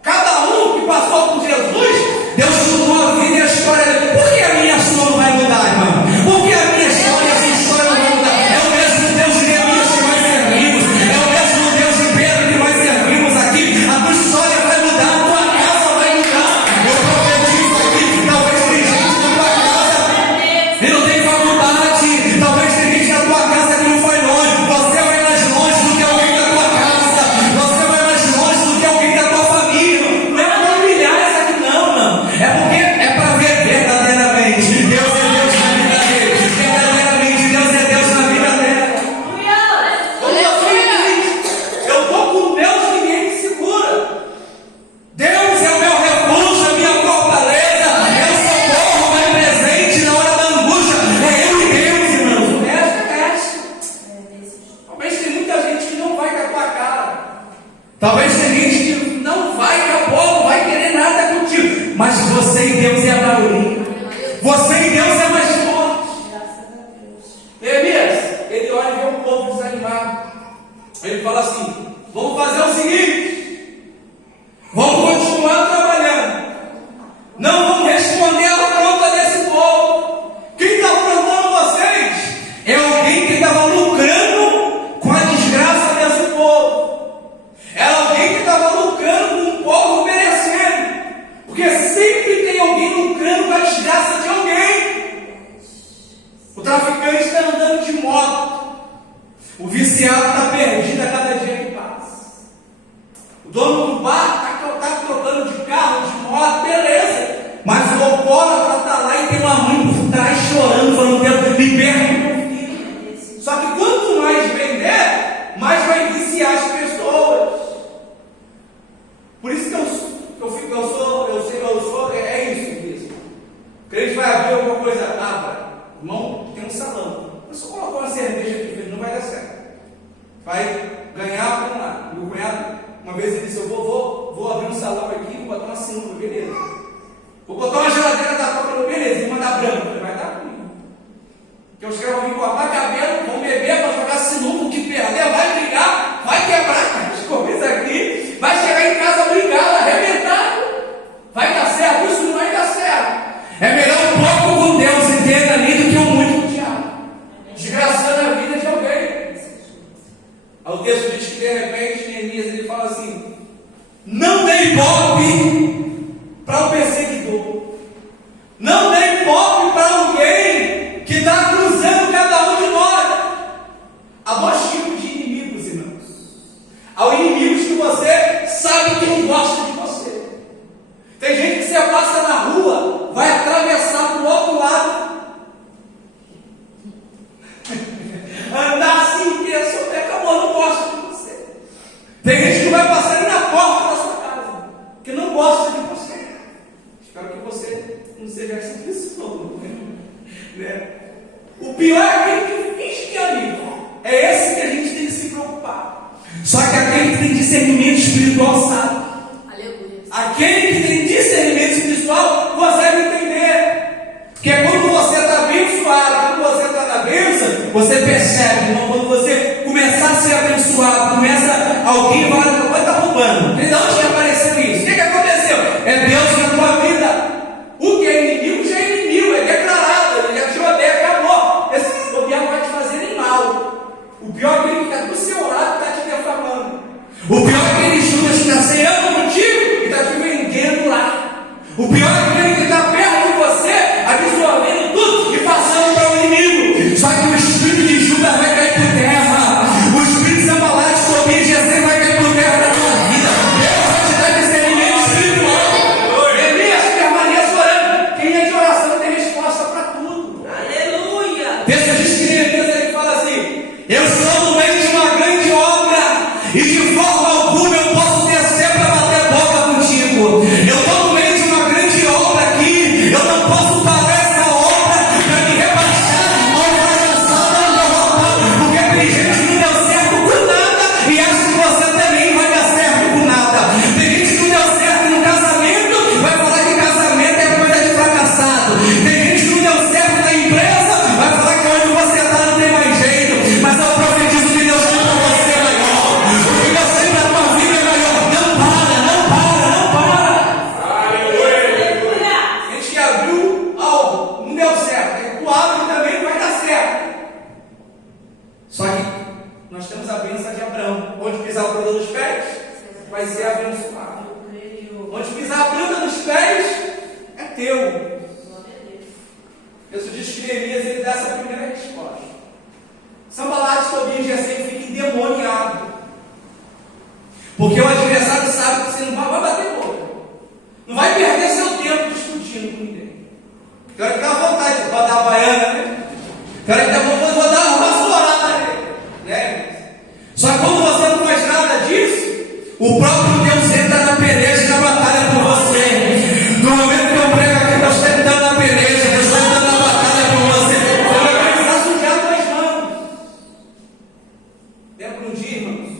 Cada um que passou por Jesus, Deus mudou a vida e a história dele. Por que a minha história não vai mudar, irmão? Por que a minha história, essa história não vai mudar? É o mesmo Deus de Neemias que nós servimos, é o mesmo Deus de Pedro que nós servimos aqui. A tua história vai mudar, a tua casa vai mudar. Eu profetizo aqui, talvez tem gente na tua casa e não tem faculdade, talvez tem gente na tua casa que não foi longe. Você vai mais longe do que alguém da tua casa, você vai mais longe do que alguém dono do bar está trocando de carro, de moto, beleza. Mas o alcoólatra está lá e tem uma mãe por trás chorando, falando: Deus, liberta meu filho. Só que quanto mais vender, mais vai viciar as pessoas. Por isso que é isso. O crente vai abrir alguma coisa, abra. Irmão, tem um salão. Eu só colocar uma cerveja aqui, não vai dar certo. Vai ganhar, vamos lá. Meu cunhado, uma vez ele disse: eu vou abrir um salão aqui, vou botar uma sinuca, beleza. Vou botar uma geladeira da Coca, beleza, e mandar branco. Vai dar ruim. Porque os caras vão vir cortar cabelo, vão beber para jogar sinuca, o que perder vai brigar, vai quebrar as coisas aqui, vai chegar em casa brigado, arrebentado. Vai dar certo? Isso não vai dar certo. É melhor um pouco com Deus inteiro ali do que um muito com o diabo, desgraçando a vida de alguém. Aí o texto diz que de repente Neemias ele fala assim: não dê ibope para o perseguidor, não dê ibope para alguém que está cruzando cada um de nós. Há dois tipos de inimigos, irmãos. Há inimigos que você sabe que não gosta de você. Tem gente que você passa na rua, vai atravessar para o outro lado, andar assim, que seu pé acabou, não gosta de você. Tem gente que vai passar ali na porta da sua casa, que não gosta de você. Espero que você não seja essa pessoa, né? O pior é aquele que finge que é amigo. É esse que a gente tem que se preocupar. Só que aquele que tem discernimento espiritual sabe. Aleluia. Aquele que tem discernimento espiritual consegue entender. Porque quando você está abençoado, quando você está na bênção, você percebe, irmão, quando você começar a ser abençoado, alguém vai estar roubando. De onde que apareceu isso? O que aconteceu? É Deus na tua vida. O que é inimigo já é inimigo, é declarado, ele já te odeia, acabou. Esse diabo vai te fazer nem mal. O pior é aquele que está do seu lado e está te defamando. O pior é aquele Judas que está ceando contigo e está te vendendo lá. O pior é aquele que está perto de você, absorvendo tudo e passando para o inimigo. Só que o espírito de Judas vai cair por terra. O espírito de Sambalat, Tobias, Gesem vai cair por terra da tua vida. Deus vai te dar discernimento espiritual. Elias permaneça orando. Quem é de oração tem resposta para tudo. Aleluia. Texto diz que Elias ele fala assim: eu estou no meio de uma grande obra e de forma alguma eu posso descer para bater boca contigo. Eu estou no meio de uma grande obra aqui, eu não posso parar essa obra para me rebaixar ou fracassar ou derrotar, porque tem gente que não deu certo com nada e acha que você também vai dar certo com nada. Tem gente que não deu certo no casamento, vai falar que casamento é coisa de fracassado. Tem gente que não deu certo na empresa, vai falar que onde você está não tem mais jeito. Mas eu profetizo que Deus tem para você é maior. O que Deus tem para a tua vida é maior. Não para, não para, não para. Aleluia. Gente que abriu algo, não deu certo. Tu abre também vai dar certo. Só que nós temos a bênção de Abraão. Onde pisar a planta dos pés, vai ser abençoado. Onde pisar a planta dos pés, é teu. Jesus diz que Neemias ele dá essa primeira resposta. Sambalat, Tobias, Gesem fica endemoniado. Porque o adversário sabe que você não vai bater boca. Não vai perder seu tempo discutindo com ninguém. Tem hora que dá vontade de botar a baiana, né? Tem hora que dá vontade de botar uma vassourada nele, né? Só que quando você não faz nada disso, o próprio Deus entra na peleja e na batalha por você. No momento que eu prego aqui, Deus está entrando na peleja, Deus está entrando na batalha por você. Você vai precisar sujar tuas mãos. Lembra um dia, irmãos?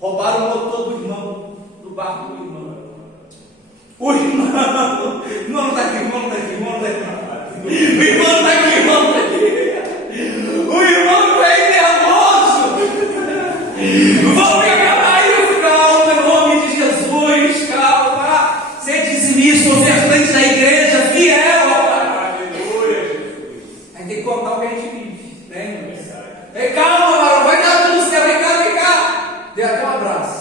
Roubaram o motor do irmão, do barco do irmão. O irmão não está aqui, irmão não está aqui, irmão não está aqui. O irmão não está aqui, irmão não está aqui. O irmão veio nervoso. Vou pegar aí, calma, em nome de Jesus, calma. Ser dizimista, ofertante da igreja, fiel. Aleluia. Aí tem que contar o que a gente vive, né, irmãos? Vem, calma, varão, vai dar tudo certo, vem cá, vem cá. Dê até um abraço.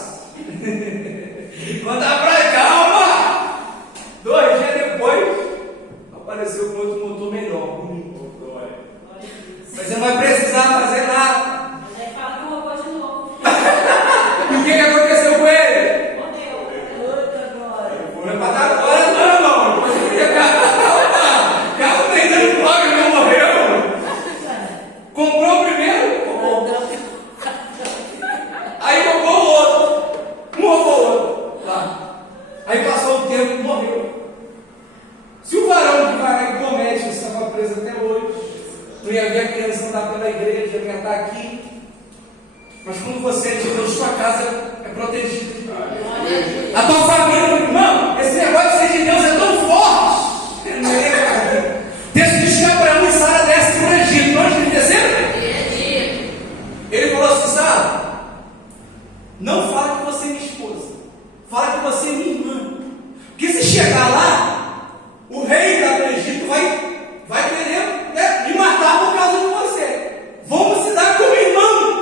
Mandar pra calma. 2 dias depois, apareceu com outro motor melhor. Mas você não vai precisar fazer nada. Mas aí fala que roubou de novo. E o que aconteceu com ele? Mas quando você é de Deus, sua casa é protegida. A tua família, irmão, esse negócio de ser de Deus é tão forte. Texto diz que Abraão e Sara descem para o Egito. Onde eles desceram? Ele falou assim: Sara, não fala que você é minha esposa, fala que você é minha irmã. Porque se chegar lá, o rei do Egito vai querer, né, me matar por causa de você. Vamos se dar como irmão.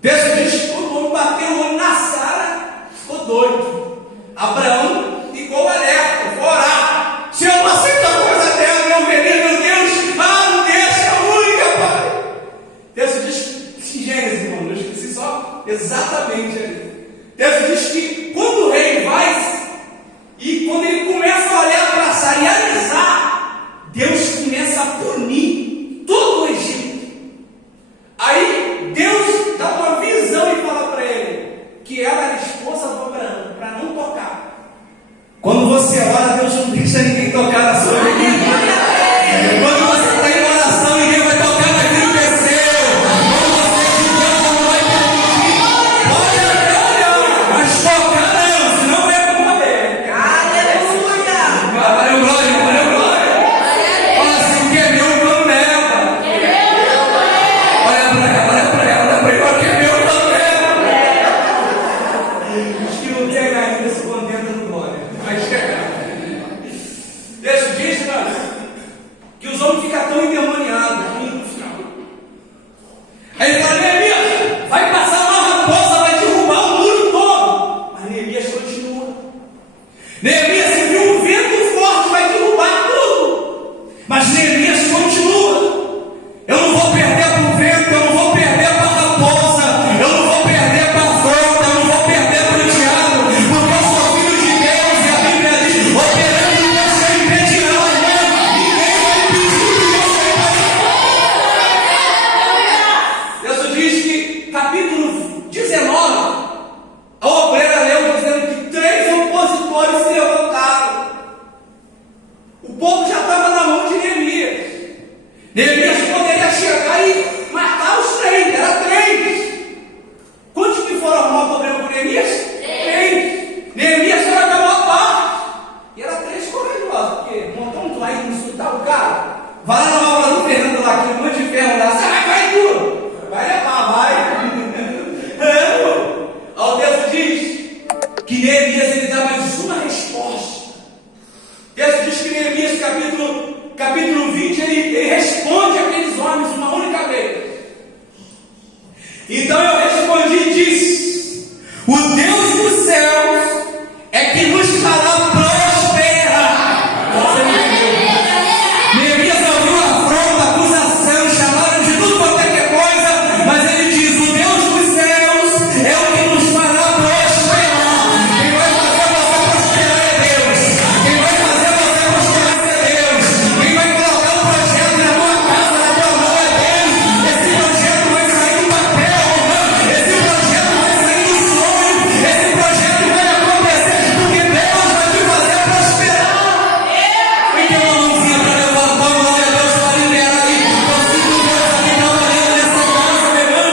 Texto diz que todo mundo bateu o olho na Sara, ficou doido. Abraão ficou alerta, foi orar. Se eu não aceito a coisa dela, meu veneno, meu Deus, não deixa, é única, pai. Texto diz que, Gênesis, irmão, eu esqueci só exatamente ali. Texto diz que quando o rei vai, e quando ele começa a olhar para Sara e analisar, Deus começa a punir todo o Egito. Aí Deus dá uma visão e fala para ele que ela era esposa do Abraão, para não tocar. Quando você ora, Deus não deixa ninguém tocar na sua vida. Quando você está em oração, ninguém vai tocar naquilo que é seu. Quando você é de Deus, não vai permitir. Pode até olhar, mas tocar não, senão vai morrer. Aleluia! Valeu, glória, valeu, glória. Olha assim, o que é meu, não leva. Olha para ela, olha para ela, olha para ela, o que é meu, não leva. Os que não querem ainda se contentam no glória. Vai chegar. Texto diz, mano, que os homens ficam tão endemoniados no final. Aí ele fala: Neemias, vai passar uma raposa, vai derrubar o muro todo. Mas Neemias continua. Neemias, se viu um vento forte, vai derrubar tudo. Mas Neemias continua. Eu não vou perder para o vento, eu não vou perder para a raposa, eu não vou perder para a afronta, eu não vou perder para o diabo, porque eu sou filho de Deus e a Bíblia diz: operando em Deus sem impedirá, ninguém vai impedir. Deus diz que, capítulo 19, a obreira leu dizendo que 3 opositores se levantaram. O povo já estava na mão de Neemias. Neemias poderia chegar e matar os 3, era 3. Quantos que foram arrumar o problema com Neemias? 3. Neemias era a maior parte. E era 3 corajosos, porque montar um lá e insultar o cara. Vai lá na obra do Fernando lá, aquele monte de ferro lá, vai tudo. Vai levar, vai. Aí o texto diz que Neemias ele dá mais uma resposta. O texto diz que Neemias, capítulo 20, ele responde aqueles homens uma única vez. Então eu respondi e disse: o Deus dos céus é que nos fará prosperar. Você não entendeu? Neemias ouviu a afronta, a acusação, chamaram de tudo quanto é coisa, mas ele diz: o Deus dos céus é o que nos fará prosperar. Quem vai fazer você prosperar é Deus. Quem vai fazer você prosperar é Deus. Quem vai colocar um projeto na tua casa, na tua mão é Deus. Esse projeto vai sair do papel, esse projeto vai sair do sonho, esse projeto vai acontecer, porque Deus vai te fazer prosperar. Quem tem uma mãozinha para levantar, glória a Deus, para liberar aí. Consigo Deus aqui trabalhando nessa casa, meu irmão.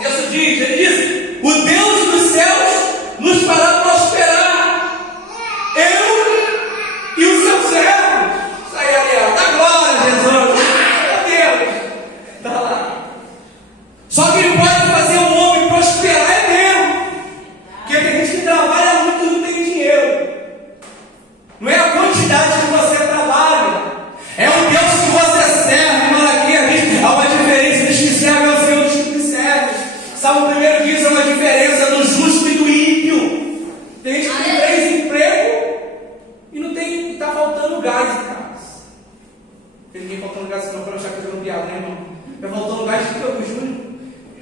Deus diz, ele diz: o Deus dos céus nos fará prosperar. Eu e os seus servos. Isso aí, Ariel, dá glória, Jesus. Meu Deus. Está lá. Só quem pode fazer o homem prosperar é Deus. Porque tem gente que trabalha muito e não tem dinheiro. Não é a quantidade que você trabalha, é o Deus que você serve. Malaquias diz: há uma diferença dos que servem ao Senhor dos que me servem. Salmo 1 diz: há uma diferença do justo e do ímpio. Tem gente que tem 3 empregos e não tem, está faltando gás em casa. Tem ninguém faltando gás não, para achar que eu estou no piada, né, irmão? Está faltando gás de o Júnior.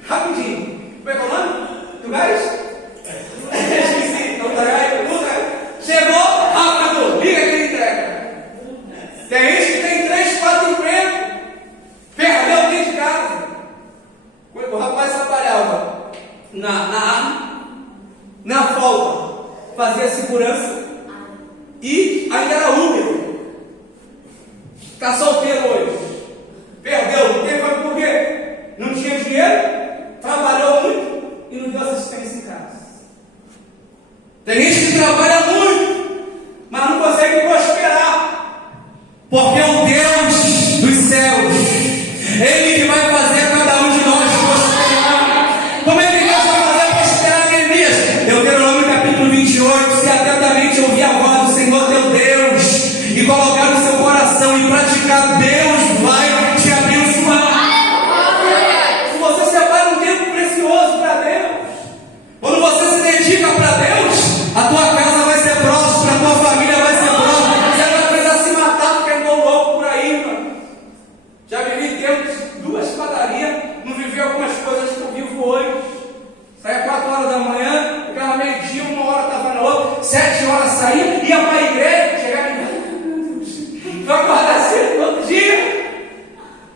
Rapidinho. Como é que é o nome do gás? Esqueci. Então tá aí, chegou, rápido, liga que ele entrega. Tem gente que tem 3, 4 empregos, perdeu dentro de casa. O rapaz trabalhava na folga, fazia segurança e ainda era Uber. Está solteiro hoje. Perdeu. Por quê? Não tinha dinheiro? graça. Tem gente que trabalha muito, mas não consegue prosperar, porque o Deus dos céus, Ele que vai fazer cada um de nós prosperar. Como é que Deus vai fazer prosperar Neemias? Deuteronômio capítulo 28, se atentamente ouvir a voz do Senhor teu Deus, e colocar no seu coração e praticar, Deus vai te abençoar. Se você separa um tempo precioso para Deus, quando você se dedica para Deus, a tua casa vai ser próspera, a tua família vai ser próspera. Você vai precisar se matar porque é louco por aí, mano. Já vivi tempos, 2 padarias, não vivi algumas coisas que eu vivo hoje. Saía 4 horas da manhã, ficava meio-dia, 1 hora estava na outra, 7 horas saía, ia para a igreja, chegava em casa, vai acordar cedo todo dia.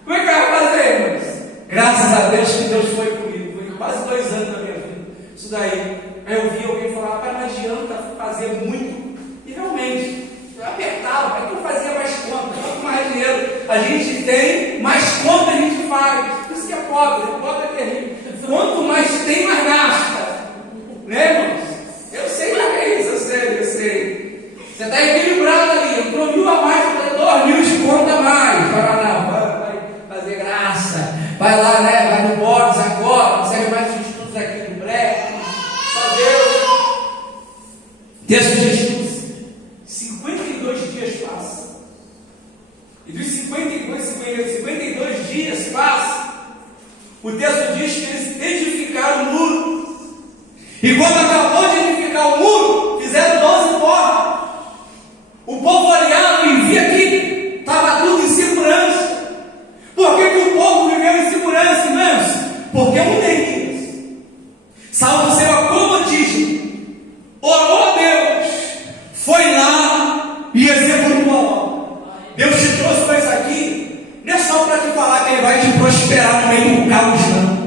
Como é que vai fazer, irmãos? Graças a Deus que Deus foi comigo, foi quase 2 anos da minha vida. Isso daí. Aí eu vi alguém falar, pai, não adianta fazer muito. E realmente, eu apertava, para que eu fazia mais conta? Quanto mais dinheiro a gente tem, mais conta a gente faz. Isso que é pobre é terrível. Quanto mais tem, mais gasta. Né, irmãos? Eu sei que é isso, eu sei. Você está equilibrado ali, entrou 1.000 a mais, para 2.000 de conta a mais. Vai fazer graça. Vai lá, né? Vai no Borges agora, consegue mais os estudos aqui no breve. Texto diz: 52 dias passam, e dos 52 dias passam, o texto diz que eles edificaram o muro, e quando acabou de edificar o muro, fizeram 12 portas. O povo olhava e via que estava tudo em segurança. Por que o povo viveu em segurança, irmãos? Porque um Neemias, salvo seu acomodismo, orou a Deus, foi lá e executou a obra. Deus te trouxe para isso aqui, não é só para te falar que Ele vai te prosperar no meio do caos, não.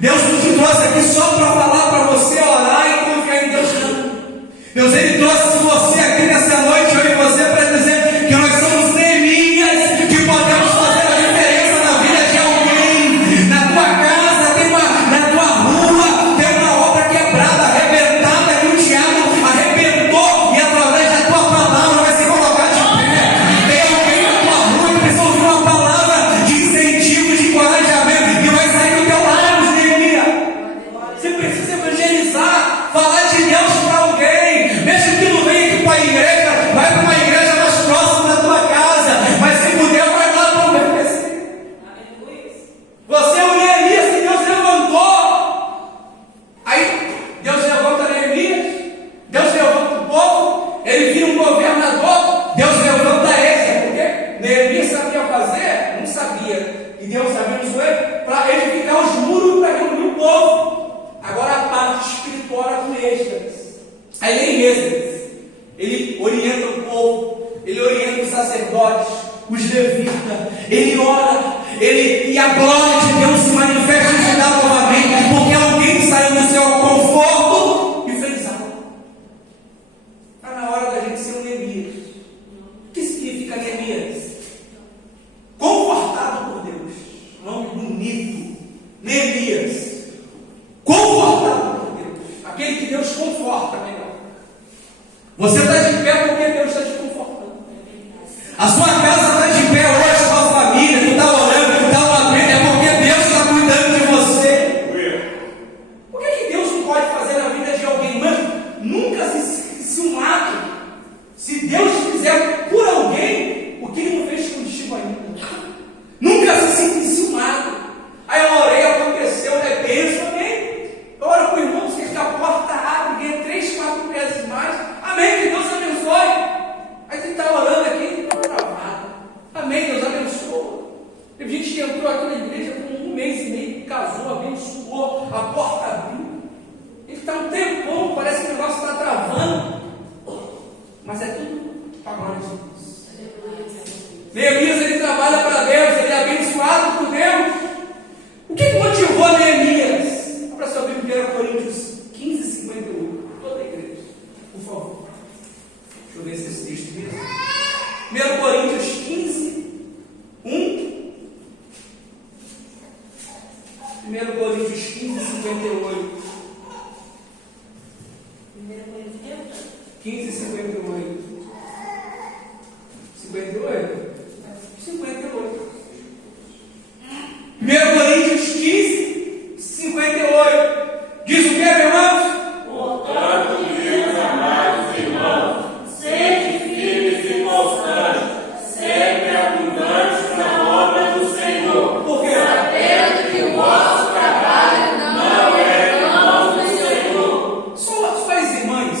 Deus não te trouxe aqui só para falar para você orar e confiar em Deus, não. Deus, Ele trouxe você aqui nessa noite, eu e você, para dizer que nós somos Neemias, que podemos fazer a diferença na vida de alguém, na tua casa, na tua rua, tem uma obra quebrada, arrebentada, que o diabo arrebentou, e através da tua palavra vai se colocar de pé. Tem alguém na tua rua que precisa ouvir uma palavra de incentivo, de encorajamento, que vai sair do teu lado, Neemias. Você precisa evangelizar, falar de Deus para alguém, mesmo que não venha aqui para a igreja, vai para uma igreja mais próxima da tua casa, mas se puder, vai lá para obedecer. Você é o Neemias que Deus levantou. Aí Deus levanta Neemias, Deus levanta o povo, ele vira um governador, Deus levanta esse, porque Neemias sabia fazer? Não sabia. E Deus abençoou ele para edificar os muros para reunir o povo. Agora a parte espiritual era com Esdras. Aí Neemias, ele orienta o povo, ele orienta os sacerdotes, os levitas, ele ora, e a glória de Deus se manifesta em Judá novamente, porque alguém saiu do seu conforto e fez algo. Está na hora da gente ser um Neemias. O que significa Neemias? Confortado por Deus. Nome bonito. Neemias. Confortado por Deus. Aquele que Deus conforta melhor. Você está de pé porque Deus está te confortando. A sua casa está de pé hoje, a sua família, tu está orando, tu está orando, é porque Deus está cuidando de você. Por que Deus não pode fazer na vida de alguém? Mas nunca se um ato. Se Deus fizer por alguém, o que Ele não fez contigo ainda? Nunca se sinta enciumado. Aí eu orei, aconteceu, é bênção, amém? Eu oro para o irmão, que a porta abre, ganha 3, 4 vezes mais. Amém, que Deus abençoe. Aí você está orando aqui, está travado. Amém, Deus abençoa. Teve gente que entrou aqui na igreja com 1 mês e meio, casou, abençoou, a porta abriu. Ele está um tempão, parece que o negócio está travando. Mas é tudo para a glória de Deus. Neemias, ele trabalha para Deus, ele é abençoado por Deus. O que motivou Neemias? Abra sua Bíblia, 1 Coríntios 15, 58. Toda a igreja, por favor. Deixa eu ver se esse texto mesmo. 1 Coríntios 15, 1. 1 Coríntios 15, 58. 15:58. 58? 58. 1 Coríntios 15:58. Diz o que, meu irmão? Portanto, meus amados irmãos, sede firmes e constantes, sempre abundantes na obra do Senhor. Por quê? Sabendo que o vosso trabalho não é em vão do Senhor. Só as irmãs,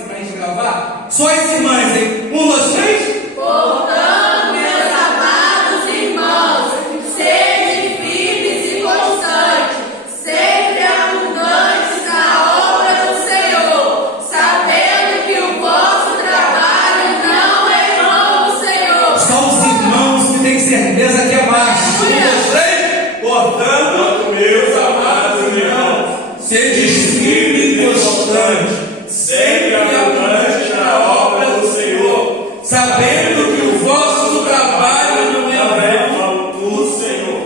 para a gente gravar. Só as irmãs, hein? 1, 2, 3. Portanto, meus amados irmãos, sede firmes e constantes, sempre abundantes na obra do Senhor, sabendo que o vosso trabalho não é em vão do Senhor. Só os irmãos que têm certeza que é macho. 1, 2, 3. Portanto, Meus amados irmãos, sede firme e constante, sempre abundante na obra do Senhor, sabendo que o vosso trabalho não é vão. do Senhor.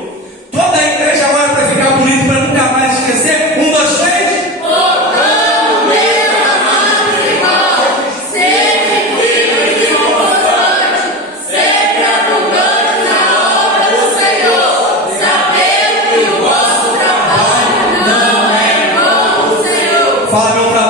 Toda a igreja agora para ficar bonito, para nunca mais esquecer. 1, 2, 3. Portanto, meus amados irmãos, sede firmes e constantes, sempre abundantes na obra do Senhor, sabendo que o vosso trabalho não é em vão do Senhor. Fala, meu trabalho